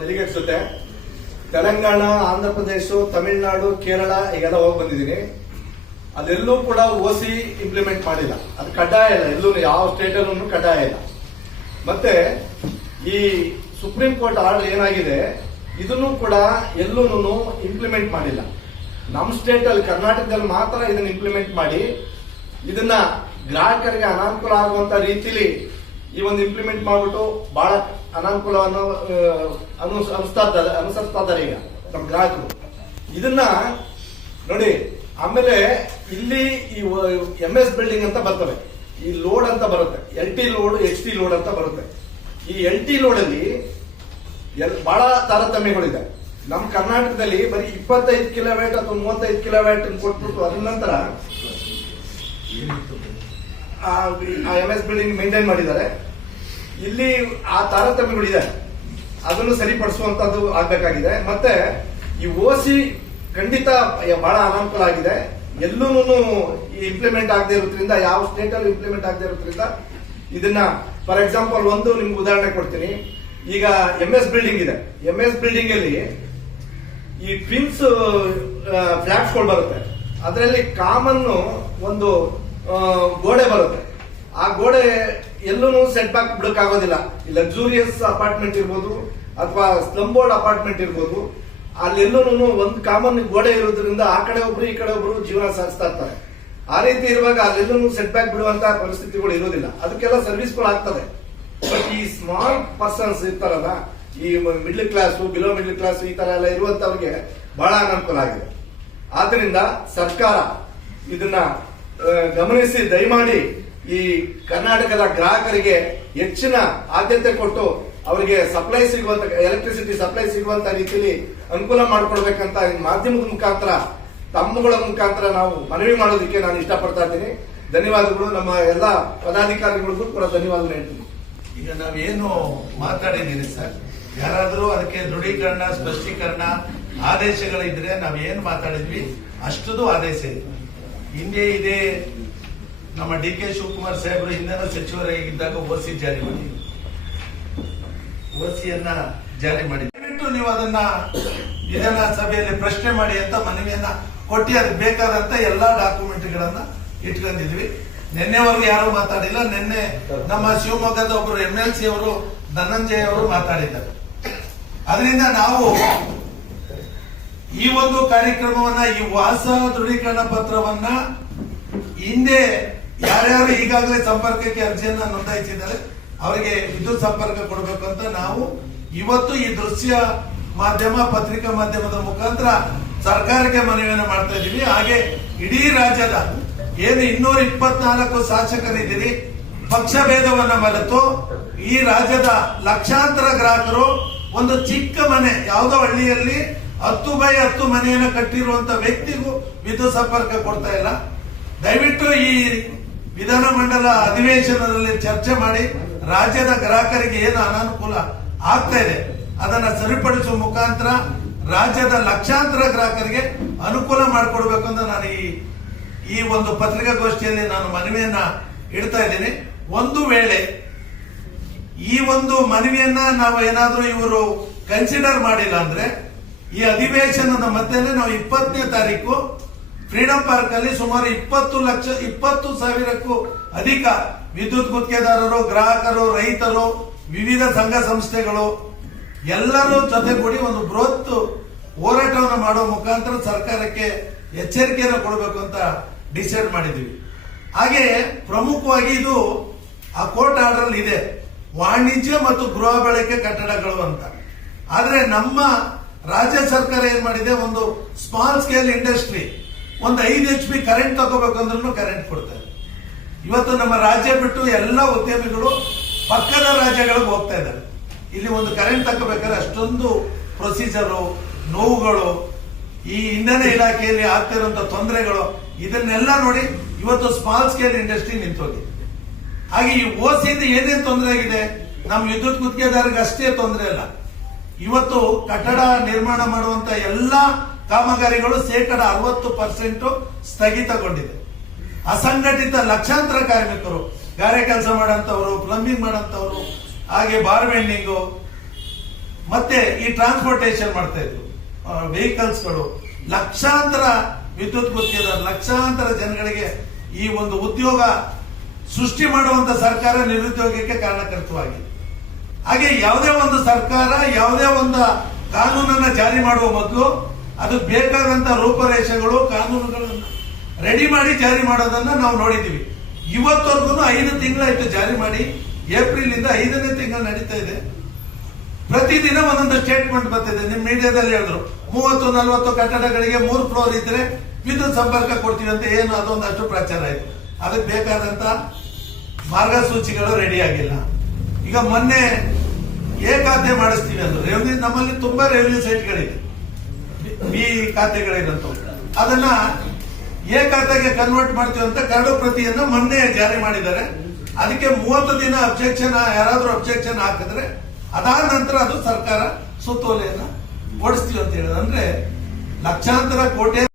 Delegates ಜೊತೆ ತೆಲಂಗಾಣ, ಆಂಧ್ರ ಪ್ರದೇಶ, ತಮಿಳುನಾಡು, ಕೇರಳ ಈಗೆಲ್ಲ ಹೋಗಿ ಬಂದಿದ್ದೀನಿ. ಅದೆಲ್ಲೂ ಕೂಡ ಓಸಿ ಇಂಪ್ಲಿಮೆಂಟ್ ಮಾಡಿಲ್ಲ. ಅದು ಕಡ್ಡಾಯ ಇಲ್ಲ, ಎಲ್ಲೂ ಯಾವ ಸ್ಟೇಟ್ ಅಲ್ಲೂ ಕಡ್ಡಾಯ ಇಲ್ಲ. ಮತ್ತೆ ಈ ಸುಪ್ರೀಂ ಕೋರ್ಟ್ ಆರ್ಡರ್ ಏನಾಗಿದೆ, ಇದನ್ನು ಕೂಡ ಎಲ್ಲೂ ಇಂಪ್ಲಿಮೆಂಟ್ ಮಾಡಿಲ್ಲ. ನಮ್ಮ ಸ್ಟೇಟ್ ಅಲ್ಲಿ ಕರ್ನಾಟಕದಲ್ಲಿ ಮಾತ್ರ ಇದನ್ನ ಇಂಪ್ಲಿಮೆಂಟ್ ಮಾಡಿ ಇದನ್ನ ಗ್ರಾಹಕರಿಗೆ ಅನಾನುಕೂಲ ಆಗುವಂತ ರೀತಿಲಿ ಈ ಒಂದು ಇಂಪ್ಲಿಮೆಂಟ್ ಮಾಡ್ಬಿಟ್ಟು ಬಹಳ ಅನಾನುಕೂಲವನ್ನು ಅನುಸರಿಸ್ತಾ ಇದ್ದಾರೆ ಈಗ ನಮ್ಮ ಗ್ರಾಹಕರು. ಇದನ್ನ ನೋಡಿ, ಆಮೇಲೆ ಇಲ್ಲಿ ಈ MS ಬಿಲ್ಡಿಂಗ್ ಅಂತ ಬರ್ತವೆ, ಈ ಲೋಡ್ ಅಂತ ಬರುತ್ತೆ, LT ಲೋಡ್, HT ಲೋಡ್ ಅಂತ ಬರುತ್ತೆ. ಈ LT ಲೋಡ್ ಅಲ್ಲಿ ಬಹಳ ತಾರತಮ್ಯಗಳಿದೆ. ನಮ್ಮ ಕರ್ನಾಟಕದಲ್ಲಿ ಬರೀ 25 ಕಿಲೋವ್ಯಾಟ್ ಅಥವಾ 35 ಕಿಲೋವ್ಯಾಟ್ ಕೊಟ್ಬಿಟ್ಟು ಅದ್ರ ನಂತರ MS ಬಿಲ್ಡಿಂಗ್ ಮೇಂಟೈನ್ ಮಾಡಿದ್ದಾರೆ. ಇಲ್ಲಿ ಆ ತಾರತಮ್ಯಗಳಿದೆ, ಅದನ್ನು ಸರಿಪಡಿಸುವಂತದ್ದು ಆಗ್ಬೇಕಾಗಿದೆ. ಮತ್ತೆ ಈ OC ಖಂಡಿತ ಬಹಳ ಅನಾನುಕೂಲ ಆಗಿದೆ. ಎಲ್ಲೂ ಇಂಪ್ಲಿಮೆಂಟ್ ಆಗದೆ ಇರೋದ್ರಿಂದ, ಯಾವ ಸ್ಟೇಟ್ ಅಲ್ಲಿ ಇಂಪ್ಲಿಮೆಂಟ್ ಆಗದೆ ಇರೋದ್ರಿಂದ ಇದನ್ನ ಫಾರ್ ಎಕ್ಸಾಂಪಲ್ ಒಂದು ನಿಮ್ಗೆ ಉದಾಹರಣೆ ಕೊಡ್ತೀನಿ. ಈಗ MS ಬಿಲ್ಡಿಂಗ್ ಇದೆ, MS ಬಿಲ್ಡಿಂಗ್ ಅಲ್ಲಿ ಈ ಟ್ವಿನ್ಸ್ ಫ್ಲಾಟ್ಸ್ಗಳು ಬರುತ್ತೆ. ಅದರಲ್ಲಿ ಕಾಮನ್ ಒಂದು ಗೋಡೆ ಬರುತ್ತೆ. ಆ ಗೋಡೆ ಎಲ್ಲೂ ಸೆಟ್ ಬ್ಯಾಕ್ ಬಿಡಕ್ಕಾಗೋದಿಲ್ಲ. ಲಕ್ಸುರಿಯಸ್ ಅಪಾರ್ಟ್ಮೆಂಟ್ ಇರ್ಬೋದು ಅಥವಾ ಸ್ಲಮ್ ಬೋರ್ಡ್ ಅಪಾರ್ಟ್ಮೆಂಟ್ ಇರ್ಬೋದು, ಅಲ್ಲೆಲ್ಲೂ ಒಂದು ಕಾಮನ್ ಗೋಡೆ ಇರೋದ್ರಿಂದ ಆ ಕಡೆ ಒಬ್ರು ಈ ಕಡೆ ಒಬ್ರು ಜೀವನ ಸಾಗಿಸ್ತಾ ಇರ್ತಾರೆ. ಆ ರೀತಿ ಇರುವಾಗ ಅಲ್ಲೆಲ್ಲೂ ಸೆಟ್ ಬ್ಯಾಕ್ ಬಿಡುವಂತ ಪರಿಸ್ಥಿತಿಗಳು ಇರೋದಿಲ್ಲ. ಅದಕ್ಕೆಲ್ಲ ಸರ್ವಿಸ್ಗಳು ಆಗ್ತದೆ. ಬಟ್ ಈ ಸ್ಮಾಲ್ ಪರ್ಸನ್ಸ್ ಇರ್ತಾರಲ್ಲ, ಈ middle class, below middle class, ಈ ತರ ಎಲ್ಲ ಇರುವಂತವ್ರಿಗೆ ಬಹಳ ಅನಾನುಕೂಲ ಆಗಿದೆ. ಆದ್ರಿಂದ ಸರ್ಕಾರ ಇದನ್ನ ಗಮನಿಸಿ ದಯಮಾಡಿ ಈ ಕರ್ನಾಟಕದ ಗ್ರಾಹಕರಿಗೆ ಹೆಚ್ಚಿನ ಆದ್ಯತೆ ಕೊಟ್ಟು ಅವರಿಗೆ ಸಪ್ಲೈ ಸಿಗುವಂತ, ಎಲೆಕ್ಟ್ರಿಸಿಟಿ ಸಪ್ಲೈ ಸಿಗುವಂತ ರೀತಿಯಲ್ಲಿ ಅನುಕೂಲ ಮಾಡಿಕೊಡ್ಬೇಕಂತ ಮಾಧ್ಯಮದ ಮುಖಾಂತರ, ತಮ್ಮಗಳ ಮುಖಾಂತರ ನಾವು ಮನವಿ ಮಾಡೋದಕ್ಕೆ ನಾನು ಇಷ್ಟಪಡ್ತಾ ಇದ್ದೀನಿ. ಧನ್ಯವಾದಗಳು. ನಮ್ಮ ಎಲ್ಲ ಪದಾಧಿಕಾರಿಗಳಿಗೂ ಕೂಡ ಧನ್ಯವಾದ ಹೇಳ್ತೀನಿ. ಈಗ ನಾವೇನು ಮಾತಾಡಿದ್ದೀರಿ ಸರ್, ಯಾರಾದರೂ ಅದಕ್ಕೆ ದೃಢೀಕರಣ, ಸ್ಪಷ್ಟೀಕರಣ, ಆದೇಶಗಳಿದ್ರೆ ನಾವೇನು ಮಾತಾಡಿದ್ವಿ ಅಷ್ಟದು ಆದೇಶ ಇದೆ. ಹಿಂದೆ ಇದೇ ನಮ್ಮ DK ಶಿವಕುಮಾರ್ ಸಾಹೇಬರು ಹಿಂದಿನ ಸಚಿವರಾಗಿದ್ದಾಗ OC ಜಾರಿ ಮಾಡಿ, OCಯನ್ನ ಜಾರಿ ಮಾಡಿ ನೀವು ಅದನ್ನ ವಿಧಾನಸಭೆಯಲ್ಲಿ ಪ್ರಶ್ನೆ ಮಾಡಿ ಅಂತ ಮನವಿಯನ್ನ ಕೊಟ್ಟು ಅದಕ್ಕೆ ಬೇಕಾದಂತ ಎಲ್ಲಾ ಡಾಕ್ಯುಮೆಂಟ್ಗಳನ್ನ ಇಟ್ಕೊಂಡಿದ್ವಿ. ನಿನ್ನೆವರೆಗೂ ಯಾರು ಮಾತಾಡಿಲ್ಲ. ನಿನ್ನೆ ನಮ್ಮ ಶಿವಮೊಗ್ಗದ ಒಬ್ಬರು MLC ಅವರು, ಧನಂಜಯ ಅವರು ಮಾತಾಡಿದ್ದಾರೆ. ಅದರಿಂದ ನಾವು ಈ ಒಂದು ಕಾರ್ಯಕ್ರಮವನ್ನ, ಈ ವಾಸ ದೃಢೀಕರಣ ಪತ್ರವನ್ನ ಹಿಂದೆ ಯಾರ್ಯಾರು ಈಗಾಗಲೇ ಸಂಪರ್ಕಕ್ಕೆ ಅರ್ಜಿಯನ್ನ ನೋಂದಾಯಿಸಿದ್ದಾರೆ ಅವರಿಗೆ ವಿದ್ಯುತ್ ಸಂಪರ್ಕ ಕೊಡಬೇಕು ಅಂತ ನಾವು ಇವತ್ತು ಈ ದೃಶ್ಯ ಮಾಧ್ಯಮ, ಪತ್ರಿಕಾ ಮಾಧ್ಯಮದ ಮುಖಾಂತರ ಸರ್ಕಾರಕ್ಕೆ ಮನವಿಯನ್ನು ಮಾಡ್ತಾ ಇದ್ದೀವಿ. ಹಾಗೆ ಇಡೀ ರಾಜ್ಯದ ಏನು 224 ಶಾಸಕರಿದ್ದೀರಿ, ಪಕ್ಷ ಭೇದವನ್ನ ಮರೆತು ಈ ರಾಜ್ಯದ ಲಕ್ಷಾಂತರ ಗ್ರಾಹಕರು ಒಂದು ಚಿಕ್ಕ ಮನೆ, ಯಾವುದೋ ಹಳ್ಳಿಯಲ್ಲಿ 10x10 ಮನೆಯನ್ನು ಕಟ್ಟಿರುವಂತ ವ್ಯಕ್ತಿಗೂ ವಿದ್ಯುತ್ ಸಂಪರ್ಕ ಕೊಡ್ತಾ ಇಲ್ಲ. ದಯವಿಟ್ಟು ಈ ವಿಧಾನಮಂಡಲ ಅಧಿವೇಶನದಲ್ಲಿ ಚರ್ಚೆ ಮಾಡಿ ರಾಜ್ಯದ ಗ್ರಾಹಕರಿಗೆ ಏನು ಅನಾನುಕೂಲ ಆಗ್ತಾ ಇದೆ ಅದನ್ನ ಸರಿಪಡಿಸುವ ಮುಖಾಂತರ ರಾಜ್ಯದ ಲಕ್ಷಾಂತರ ಗ್ರಾಹಕರಿಗೆ ಅನುಕೂಲ ಮಾಡಿಕೊಡ್ಬೇಕು ಅಂತ ನಾನು ಈ ಒಂದು ಪತ್ರಿಕಾಗೋಷ್ಠಿಯಲ್ಲಿ ನಾನು ಮನವಿಯನ್ನ ಇಡ್ತಾ ಇದ್ದೀನಿ. ಒಂದು ವೇಳೆ ಈ ಒಂದು ಮನವಿಯನ್ನ ನಾವು ಏನಾದ್ರೂ ಇವರು ಕನ್ಸಿಡರ್ ಮಾಡಿಲ್ಲ ಅಂದ್ರೆ ಈ ಅಧಿವೇಶನದ ಮಧ್ಯೆ ನಾವು 20ನೇ ತಾರೀಕು ಫ್ರೀಡಂ ಪಾರ್ಕ್ ಅಲ್ಲಿ ಸುಮಾರು 20,000ಕ್ಕೂ ಅಧಿಕ ವಿದ್ಯುತ್ ಗುತ್ತಿಗೆದಾರರು, ಗ್ರಾಹಕರು, ರೈತರು, ವಿವಿಧ ಸಂಘ ಸಂಸ್ಥೆಗಳು ಎಲ್ಲರೂ ಜೊತೆಗೂಡಿ ಒಂದು ಬೃಹತ್ ಹೋರಾಟವನ್ನು ಮಾಡುವ ಮುಖಾಂತರ ಸರ್ಕಾರಕ್ಕೆ ಎಚ್ಚರಿಕೆಯನ್ನು ಕೊಡಬೇಕು ಅಂತ ಡಿಸೈಡ್ ಮಾಡಿದ್ವಿ. ಹಾಗೆ ಪ್ರಮುಖವಾಗಿ ಇದು ಆ ಕೋರ್ಟ್ ಆರ್ಡರ್ ಇದೆ, ವಾಣಿಜ್ಯ ಮತ್ತು ಗೃಹ ಬಳಕೆ ಕಟ್ಟಡಗಳು ಅಂತ. ಆದ್ರೆ ನಮ್ಮ ರಾಜ್ಯ ಸರ್ಕಾರ ಏನ್ ಮಾಡಿದೆ, ಒಂದು ಸ್ಮಾಲ್ ಸ್ಕೇಲ್ ಇಂಡಸ್ಟ್ರಿ ಒಂದು 5 HP ಕರೆಂಟ್ ತಗೋಬೇಕಂದ್ರೂ ಕರೆಂಟ್ ಕೊಡ್ತಾರೆ. ಇವತ್ತು ನಮ್ಮ ರಾಜ್ಯ ಬಿಟ್ಟು ಎಲ್ಲ ಉದ್ಯಮಿಗಳು ಪಕ್ಕದ ರಾಜ್ಯಗಳಿಗೆ ಹೋಗ್ತಾ ಇದ್ದಾರೆ. ಇಲ್ಲಿ ಒಂದು ಕರೆಂಟ್ ತಗೋಬೇಕಾದ್ರೆ ಅಷ್ಟೊಂದು ಪ್ರೊಸೀಜರು, ನೋವುಗಳು, ಈ ಇಂಧನ ಇಲಾಖೆಯಲ್ಲಿ ಆಗ್ತಿರುವಂತ ತೊಂದರೆಗಳು, ಇದನ್ನೆಲ್ಲ ನೋಡಿ ಇವತ್ತು ಸ್ಮಾಲ್ ಸ್ಕೇಲ್ ಇಂಡಸ್ಟ್ರಿ ನಿಂತೋಗಿದೆ. ಹಾಗೆ ಈ OCಯಿಂದ ಏನೇನು ತೊಂದರೆ ಆಗಿದೆ, ನಮ್ಮ ವಿದ್ಯುತ್ ಗುತ್ತಿಗೆದಾರರಿಗೆ ಅಷ್ಟೇ ತೊಂದರೆ ಅಲ್ಲ, ಇವತ್ತು ಕಟ್ಟಡ ನಿರ್ಮಾಣ ಮಾಡುವಂತ ಎಲ್ಲಾ ಕಾಮಗಾರಿಗಳು 60% ಸ್ಥಗಿತಗೊಂಡಿದೆ. ಅಸಂಘಟಿತ ಲಕ್ಷಾಂತರ ಕಾರ್ಮಿಕರು, ಗಾರೆ ಕೆಲಸ ಮಾಡಂತವರು, ಪ್ಲಂಬಿಂಗ್ ಮಾಡಂತವರು, ಹಾಗೆ ಬಾರ್ ವೆಂಡಿಂಗು, ಮತ್ತೆ ಈ ಟ್ರಾನ್ಸ್ಪೋರ್ಟೇಷನ್ ಮಾಡ್ತಾ ಇದ್ರು ವೆಹಿಕಲ್ಸ್ಗಳು, ಲಕ್ಷಾಂತರ ವಿದ್ಯುತ್ ಗುತ್ತಿಗೆದಾರ, ಲಕ್ಷಾಂತರ ಜನಗಳಿಗೆ ಈ ಒಂದು ಉದ್ಯೋಗ ಸೃಷ್ಟಿ ಮಾಡುವಂತ ಸರ್ಕಾರ ನಿರುದ್ಯೋಗಕ್ಕೆ ಕಾರಣಕರ್ತವಾಗಿದೆ. ಹಾಗೆ ಯಾವುದೇ ಒಂದು ಸರ್ಕಾರ ಯಾವುದೇ ಒಂದು ಕಾನೂನನ್ನ ಜಾರಿ ಮಾಡುವ ಮೊದಲು ಅದಕ್ಕೆ ಬೇಕಾದಂತ ರೂಪರೇಷೆಗಳು, ಕಾನೂನುಗಳನ್ನು ರೆಡಿ ಮಾಡಿ ಜಾರಿ ಮಾಡೋದನ್ನ ನಾವು ನೋಡಿದೀವಿ. ಇವತ್ತವರೆಗೂ 5 ತಿಂಗಳಾಯ್ತು ಜಾರಿ ಮಾಡಿ, ಏಪ್ರಿಲ್ ಇಂದ 5ನೇ ತಿಂಗಳು ನಡೀತಾ ಇದೆ. ಪ್ರತಿದಿನ ಒಂದೊಂದು ಸ್ಟೇಟ್ಮೆಂಟ್ ಬರ್ತಿದೆ. ನಿಮ್ ಮೀಡಿಯಾದಲ್ಲಿ ಹೇಳಿದ್ರು 30-40 ಕಟ್ಟಡಗಳಿಗೆ 3 ಫ್ಲೋರ್ ಇದ್ರೆ ವಿದ್ಯುತ್ ಸಂಪರ್ಕ ಕೊಡ್ತೀವಿ ಅಂತ. ಏನು ಅದೊಂದಷ್ಟು ಪ್ರಚಾರ ಆಯ್ತು. ಅದಕ್ಕೆ ಬೇಕಾದಂತ ಮಾರ್ಗಸೂಚಿಗಳು ರೆಡಿ ಆಗಿಲ್ಲ. ಈಗ ಮೊನ್ನೆ ಖಾತೆ ಮಾಡಿಸ್ತೀವಿ ಅಂದ್ರೆ ರೆವಿನ್ಯೂ, ನಮ್ಮಲ್ಲಿ ತುಂಬಾ ರೆವಿನ್ಯೂ ಸೈಟ್ಗಳಿದೆ, ಬಿ ಖಾತೆಗಳಿರಂತ, ಅದನ್ನ ಖಾತೆಗೆ ಕನ್ವರ್ಟ್ ಮಾಡ್ತೀವಿ ಅಂತ ಕರಡು ಪ್ರತಿಯನ್ನ ಮೊನ್ನೆ ಜಾರಿ ಮಾಡಿದ್ದಾರೆ. ಅದಕ್ಕೆ 30 ದಿನ ಅಬ್ಜೆಕ್ಷನ್, ಯಾರಾದ್ರೂ ಅಬ್ಜೆಕ್ಷನ್ ಹಾಕಿದ್ರೆ ಅದಾದ ನಂತರ ಅದು ಸರ್ಕಾರ ಸುತ್ತೋಲೆಯನ್ನ ಓಡಿಸ್ತೀವಿ ಅಂತ ಹೇಳಿದ್ರೆ, ಅಂದ್ರೆ ಲಕ್ಷಾಂತರ ಕೋಟಿ